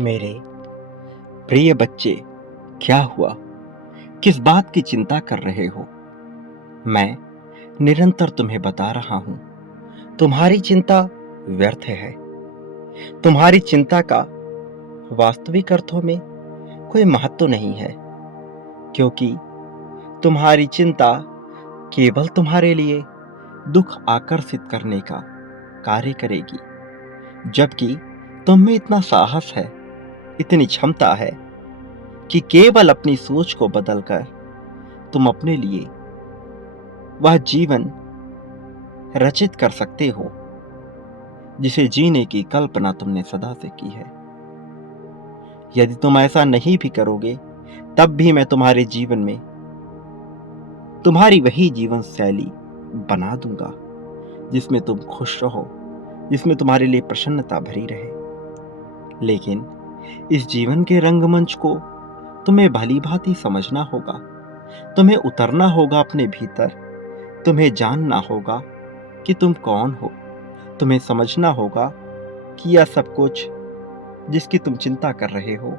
मेरे प्रिय बच्चे, क्या हुआ? किस बात की चिंता कर रहे हो? मैं निरंतर तुम्हें बता रहा हूं, तुम्हारी चिंता व्यर्थ है। तुम्हारी चिंता का वास्तविक अर्थों में कोई महत्व नहीं है, क्योंकि तुम्हारी चिंता केवल तुम्हारे लिए दुख आकर्षित करने का कार्य करेगी। जबकि तुम में इतना साहस है, इतनी क्षमता है कि केवल अपनी सोच को बदलकर तुम अपने लिए वह जीवन रचित कर सकते हो जिसे जीने की कल्पना तुमने सदा से की है। यदि तुम ऐसा नहीं भी करोगे, तब भी मैं तुम्हारे जीवन में तुम्हारी वही जीवन शैली बना दूंगा जिसमें तुम खुश रहो, जिसमें तुम्हारे लिए प्रसन्नता भरी रहे। लेकिन इस जीवन के रंगमंच को तुम्हें भली भांति समझना होगा। तुम्हें उतरना होगा अपने भीतर। तुम्हें जानना होगा कि तुम कौन हो। तुम्हें समझना होगा कि यह सब कुछ जिसकी तुम चिंता कर रहे हो,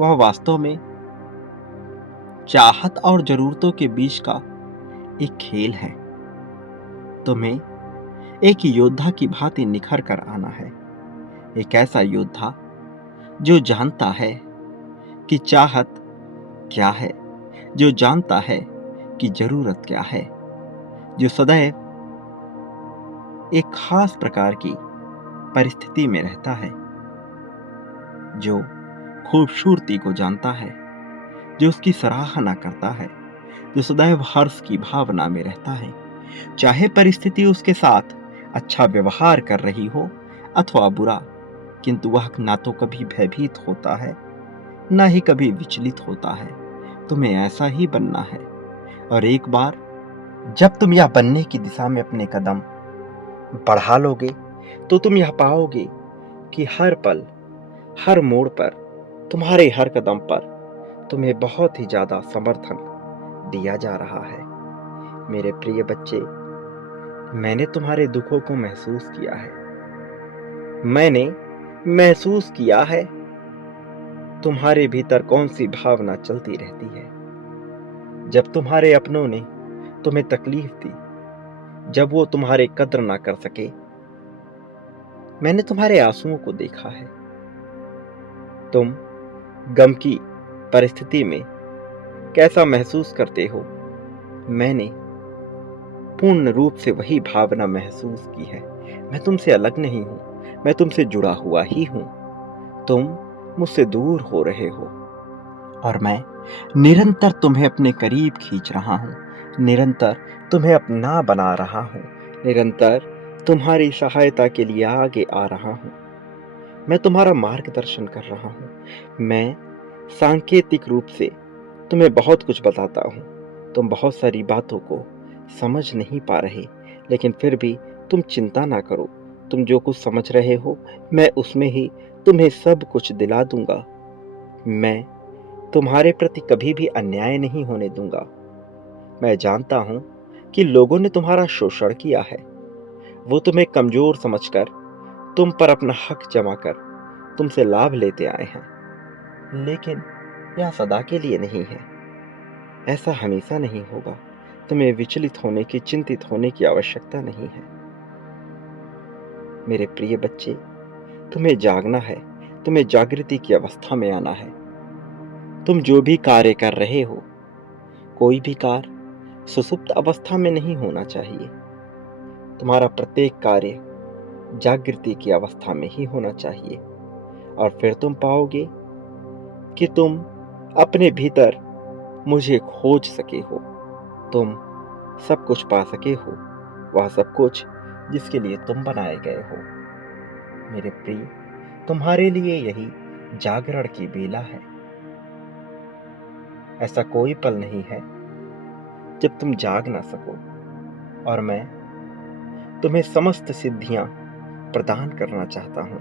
वह वास्तव में चाहत और जरूरतों के बीच का एक खेल है। तुम्हें एक योद्धा की भांति निखर कर आना है। एक ऐसा योद्धा जो जानता है कि चाहत क्या है, जो जानता है कि जरूरत क्या है, जो सदैव एक खास प्रकार की परिस्थिति में रहता है, जो खूबसूरती को जानता है, जो उसकी सराहना करता है, जो सदैव हर्ष की भावना में रहता है। चाहे परिस्थिति उसके साथ अच्छा व्यवहार कर रही हो अथवा बुरा, किंतु वह ना तो कभी भयभीत होता है, ना ही कभी विचलित होता है। तुम्हें ऐसा ही बनना है। और एक बार जब तुम यह बनने की दिशा में अपने कदम बढ़ा लोगे, तो तुम यह पाओगे कि हर पल, हर मोड़ पर, तुम्हारे हर कदम पर तुम्हें बहुत ही ज्यादा समर्थन दिया जा रहा है। मेरे प्रिय बच्चे, मैंने तुम्हारे दुखों को महसूस किया है। मैंने महसूस किया है तुम्हारे भीतर कौन सी भावना चलती रहती है। जब तुम्हारे अपनों ने तुम्हें तकलीफ दी, जब वो तुम्हारे कद्र ना कर सके, मैंने तुम्हारे आंसुओं को देखा है। तुम गम की परिस्थिति में कैसा महसूस करते हो, मैंने पूर्ण रूप से वही भावना महसूस की है। मैं तुमसे अलग नहीं हूं, मैं तुमसे जुड़ा हुआ ही हूं। तुम मुझसे दूर हो रहे हो और मैं निरंतर तुम्हें अपने करीब खींच रहा हूं, निरंतर तुम्हें अपना बना रहा हूं, निरंतर तुम्हारी सहायता के लिए आगे आ रहा हूं। मैं तुम्हारा मार्गदर्शन कर रहा हूं। मैं सांकेतिक रूप से तुम्हें बहुत कुछ बताता हूं। तुम बहुत सारी बातों को समझ नहीं पा रहे, लेकिन फिर भी तुम चिंता ना करो। तुम जो कुछ समझ रहे हो, मैं उसमें ही तुम्हें सब कुछ दिला दूंगा। मैं तुम्हारे प्रति कभी भी अन्याय नहीं होने दूंगा। मैं जानता हूं कि लोगों ने तुम्हारा शोषण किया है। वो तुम्हें कमजोर समझकर तुम पर अपना हक जमा कर तुमसे लाभ लेते आए हैं। लेकिन यह सदा के लिए नहीं है। ऐसा हमेशा नहीं होगा। तुम्हें विचलित होने की, चिंतित होने की आवश्यकता नहीं है। मेरे प्रिय बच्चे, तुम्हें जागना है। तुम्हें जागृति की अवस्था में आना है। तुम जो भी कार्य कर रहे हो, कोई भी कार्य सुसुप्त अवस्था में नहीं होना चाहिए। तुम्हारा प्रत्येक कार्य जागृति की अवस्था में ही होना चाहिए। और फिर तुम पाओगे कि तुम अपने भीतर मुझे खोज सके हो। तुम सब कुछ पा सके हो, वह सब कुछ जिसके लिए तुम बनाए गए हो। मेरे प्रिय, तुम्हारे लिए यही जागरण की बेला है। ऐसा कोई पल नहीं है जब तुम जाग ना सको। और मैं तुम्हें समस्त सिद्धियां प्रदान करना चाहता हूं।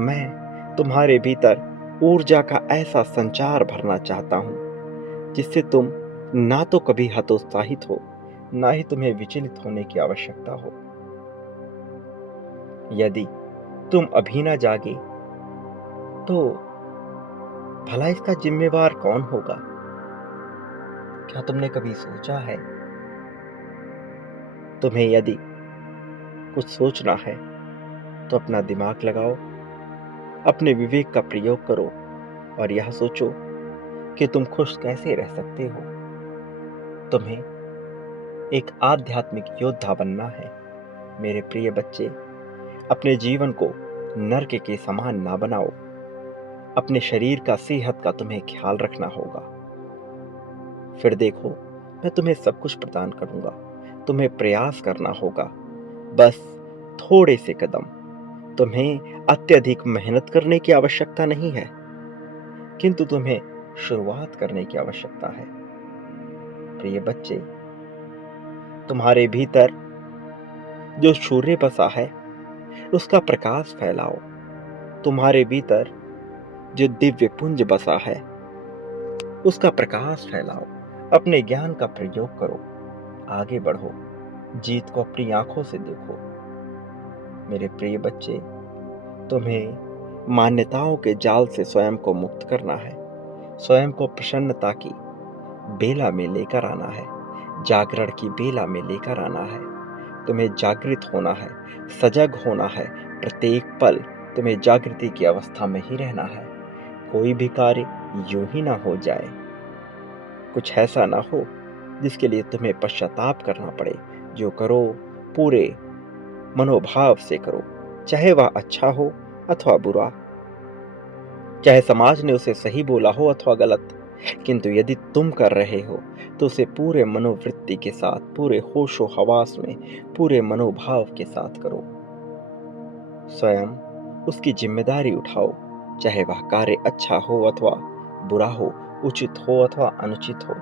मैं तुम्हारे भीतर ऊर्जा का ऐसा संचार भरना चाहता हूं जिससे तुम ना तो कभी हतोत्साहित हो, ना ही तुम्हें विचलित होने की आवश्यकता हो। यदि तुम अभी ना जागे, तो भला इसका जिम्मेवार कौन होगा? क्या तुमने कभी सोचा है? तुम्हें यदि कुछ सोचना है तो अपना दिमाग लगाओ, अपने विवेक का प्रयोग करो और यह सोचो कि तुम खुश कैसे रह सकते हो। तुम्हें एक आध्यात्मिक योद्धा बनना है। मेरे प्रिय बच्चे, अपने जीवन को नर्क के समान ना बनाओ। अपने शरीर का सेहत का तुम्हें ख्याल रखना होगा। फिर देखो, मैं तुम्हें सब कुछ प्रदान करूंगा। तुम्हें प्रयास करना होगा, बस थोड़े से कदम। तुम्हें अत्यधिक मेहनत करने की आवश्यकता नहीं है, किंतु तुम्हें शुरुआत करने की आवश्यकता है। प्रिय बच्चे, तुम्हारे भीतर जो सूर्य बसा है उसका प्रकाश फैलाओ। तुम्हारे भीतर जो दिव्य पुंज बसा है उसका प्रकाश फैलाओ। अपने ज्ञान का प्रयोग करो, आगे बढ़ो, जीत को अपनी आंखों से देखो। मेरे प्रिय बच्चे, तुम्हें मान्यताओं के जाल से स्वयं को मुक्त करना है। स्वयं को प्रसन्नता की बेला में लेकर आना है, जागरण की बेला में लेकर आना है। तुम्हें जागृत होना है, सजग होना है। प्रत्येक पल तुम्हें जागृति की अवस्था में ही रहना है। कोई भी कार्य यूं ही ना हो जाए, कुछ ऐसा ना हो जिसके लिए तुम्हें पश्चाताप करना पड़े। जो करो पूरे मनोभाव से करो, चाहे वह अच्छा हो अथवा बुरा, चाहे समाज ने उसे सही बोला हो अथवा गलत। किंतु यदि तुम कर रहे हो तो उसे पूरे मनोवृत्ति के साथ, पूरे होशो हवास में, पूरे मनोभाव के साथ करो। स्वयं उसकी जिम्मेदारी उठाओ, चाहे वह कार्य अच्छा हो अथवा बुरा हो, उचित हो अथवा अनुचित हो।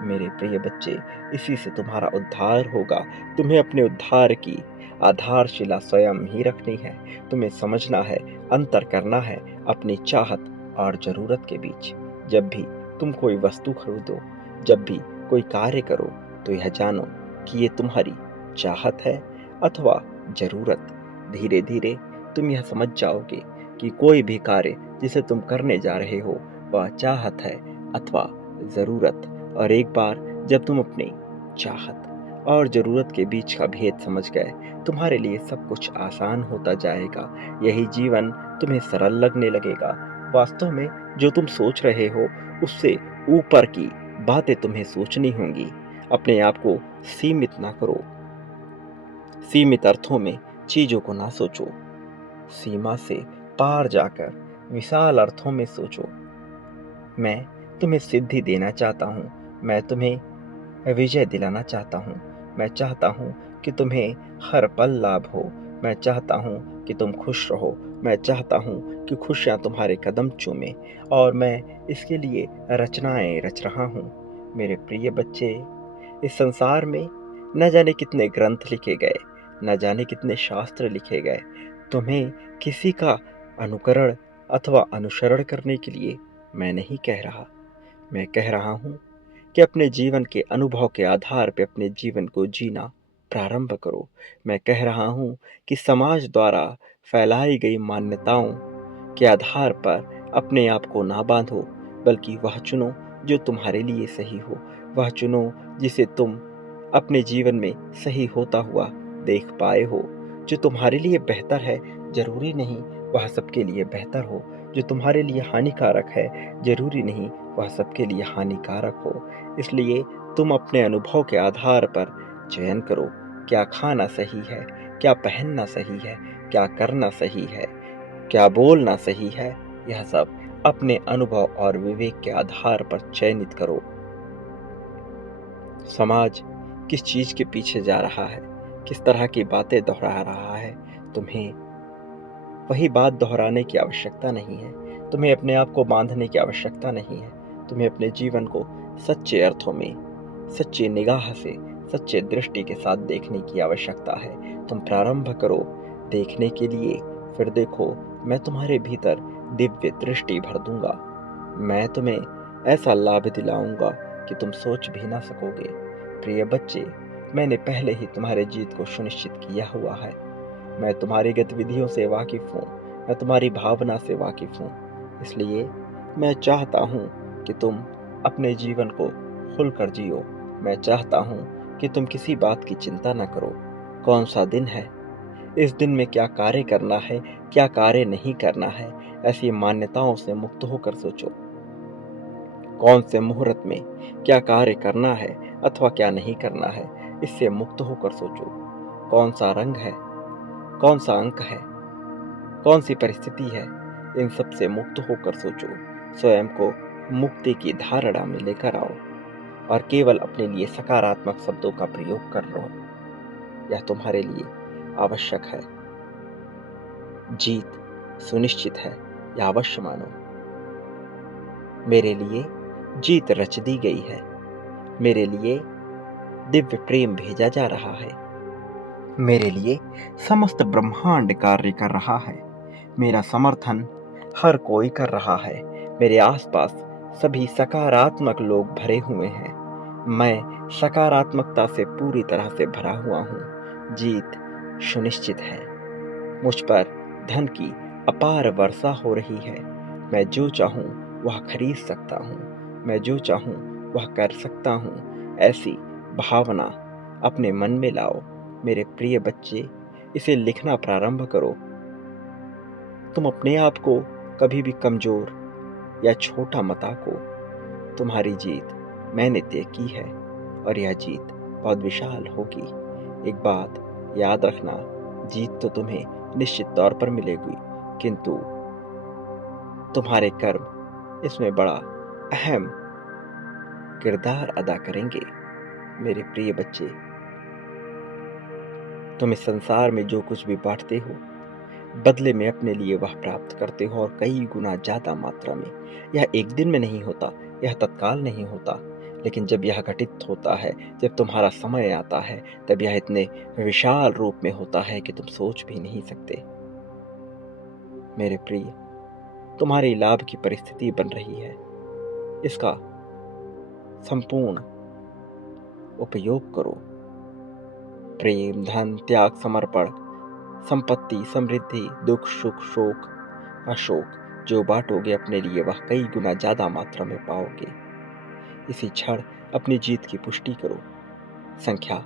मेरे प्रिय बच्चे, इसी से तुम्हारा उद्धार होगा। तुम्हें अपने उद्धार की आधारशिला स्वयं ही रखनी है। तुम्हें समझना है, अंतर करना है अपनी चाहत और जरूरत के बीच। जब भी तुम कोई वस्तु खरीदो, जब भी कोई कार्य करो, तो यह जानो कि ये तुम्हारी चाहत है अथवा जरूरत। धीरे धीरे तुम यह समझ जाओगे कि कोई भी कार्य जिसे तुम करने जा रहे हो वह चाहत है अथवा जरूरत। और एक बार जब तुम अपनी चाहत और जरूरत के बीच का भेद समझ गए, तुम्हारे लिए सब कुछ आसान होता जाएगा। यही जीवन तुम्हें सरल लगने लगेगा। वास्तव में जो तुम सोच रहे हो उससे ऊपर की बातें तुम्हें सोचनी होंगी। अपने आप को सीमित ना करो, सीमित अर्थों में चीजों को ना सोचो। सीमा से पार जाकर विशाल अर्थों में सोचो। मैं तुम्हें सिद्धि देना चाहता हूँ, मैं तुम्हें विजय दिलाना चाहता हूँ। मैं चाहता हूँ कि तुम्हें हर पल लाभ हो। मैं चाहता हूँ कि तुम खुश रहो। मैं चाहता हूँ कि खुशियाँ तुम्हारे कदम चूमे, और मैं इसके लिए रचनाएं रच रहा हूँ। मेरे प्रिय बच्चे, इस संसार में न जाने कितने ग्रंथ लिखे गए, न जाने कितने शास्त्र लिखे गए। तुम्हें किसी का अनुकरण अथवा अनुसरण करने के लिए मैं नहीं कह रहा। मैं कह रहा हूँ कि अपने जीवन के अनुभव के आधार पर अपने जीवन को जीना प्रारंभ करो। मैं कह रहा हूँ कि समाज द्वारा फैलाई गई मान्यताओं के आधार पर अपने आप को ना बांधो, बल्कि वह चुनो जो तुम्हारे लिए सही हो। वह चुनो जिसे तुम अपने जीवन में सही होता हुआ देख पाए हो। जो तुम्हारे लिए बेहतर है, जरूरी नहीं वह सबके लिए बेहतर हो। जो तुम्हारे लिए हानिकारक है, जरूरी नहीं वह सबके लिए हानिकारक हो। इसलिए तुम अपने अनुभव के आधार पर चयन करो, क्या खाना सही है, क्या पहनना सही है, क्या करना सही है, क्या बोलना सही है। यह सब अपने अनुभव और विवेक के आधार पर चयनित करो। समाज किस चीज के पीछे जा रहा है, किस तरह की बातें दोहरा रहा है, तुम्हें वही बात दोहराने की आवश्यकता नहीं है। तुम्हें अपने आप को बांधने की आवश्यकता नहीं है। तुम्हें अपने जीवन को सच्चे अर्थों में, सच्ची निगाह से, सच्चे दृष्टि के साथ देखने की आवश्यकता है। तुम प्रारंभ करो देखने के लिए, फिर देखो मैं तुम्हारे भीतर दिव्य दृष्टि भर दूंगा। मैं तुम्हें ऐसा लाभ दिलाऊंगा कि तुम सोच भी ना सकोगे। प्रिय बच्चे, मैंने पहले ही तुम्हारे जीत को सुनिश्चित किया हुआ है। मैं तुम्हारी गतिविधियों से वाकिफ हूँ, मैं तुम्हारी भावना से वाकिफ हूँ। इसलिए मैं चाहता हूँ कि तुम अपने जीवन को खुलकर जियो। मैं चाहता हूँ कि तुम किसी बात की चिंता न करो। कौन सा दिन है, इस दिन में क्या कार्य करना है, क्या कार्य नहीं करना है, ऐसी मान्यताओं से मुक्त होकर सोचो। कौन से मुहूर्त में क्या कार्य करना है अथवा क्या नहीं करना है, इससे मुक्त होकर सोचो। कौन सा रंग है, कौन सा अंक है, कौन सी परिस्थिति है, इन सब से मुक्त होकर सोचो। स्वयं को मुक्ति की धारणा में लेकर आओ और केवल अपने लिए सकारात्मक शब्दों का प्रयोग कर रहो। यह तुम्हारे लिए आवश्यक है। जीत सुनिश्चित है, यह अवश्य मानो। मेरे लिए जीत रच दी गई है। मेरे लिए दिव्य प्रेम भेजा जा रहा है। मेरे लिए समस्त ब्रह्मांड कार्य कर रहा है। मेरा समर्थन हर कोई कर रहा है। मेरे आसपास सभी सकारात्मक लोग भरे हुए हैं। मैं सकारात्मकता से पूरी तरह से भरा हुआ हूँ। जीत सुनिश्चित है। मुझ पर धन की अपार वर्षा हो रही है। मैं जो चाहूँ वह खरीद सकता हूँ। मैं जो चाहूँ वह कर सकता हूँ। ऐसी भावना अपने मन में लाओ। मेरे प्रिय बच्चे, इसे लिखना प्रारंभ करो। तुम अपने आप को कभी भी कमजोर या छोटा मत आको। तुम्हारी जीत मैंने तय की है और यह जीत बहुत विशाल होगी। एक बात याद रखना, जीत तो तुम्हें निश्चित तौर पर मिलेगी, किंतु तुम्हारे कर्म इसमें बड़ा अहम किरदार अदा करेंगे। मेरे प्रिय बच्चे, तुम इस संसार में जो कुछ भी बांटते हो, बदले में अपने लिए वह प्राप्त करते हो, और कई गुना ज्यादा मात्रा में। यह एक दिन में नहीं होता, यह तत्काल नहीं होता, लेकिन जब यह घटित होता है, जब तुम्हारा समय आता है, तब यह इतने विशाल रूप में होता है कि तुम सोच भी नहीं सकते। मेरे प्रिय, तुम्हारी लाभ की परिस्थिति बन रही है। इसका संपूर्ण उपयोग करो। प्रेम, धन, त्याग, समर्पण, संपत्ति, समृद्धि, दुख, सुख, शोक, अशोक, जो बांटोगे अपने लिए वह कई गुना ज्यादा मात्रा में पाओगे। इसी क्षण अपनी जीत की पुष्टि करो। संख्या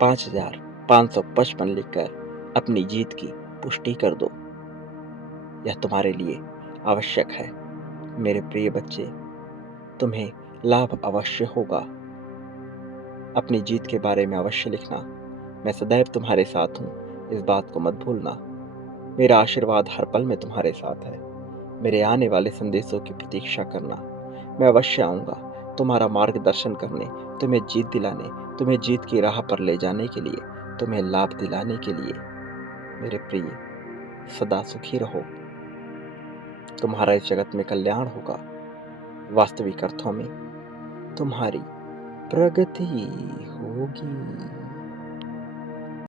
5555 लिखकर अपनी जीत की पुष्टि कर दो। यह तुम्हारे लिए आवश्यक है। मेरे प्रिय बच्चे, तुम्हें लाभ अवश्य होगा। अपनी जीत के बारे में अवश्य लिखना। मैं सदैव तुम्हारे साथ हूँ, इस बात को मत भूलना। मेरा आशीर्वाद हर पल में तुम्हारे साथ है। मेरे आने वाले संदेशों की प्रतीक्षा करना। मैं अवश्य आऊँगा तुम्हारा मार्गदर्शन करने, तुम्हें जीत दिलाने, तुम्हें जीत की राह पर ले जाने के लिए, तुम्हें लाभ दिलाने के लिए। मेरे प्रिय, सदा सुखी रहो। तुम्हारा इस जगत में कल्याण होगा। वास्तविक अर्थों में तुम्हारी प्रगति होगी।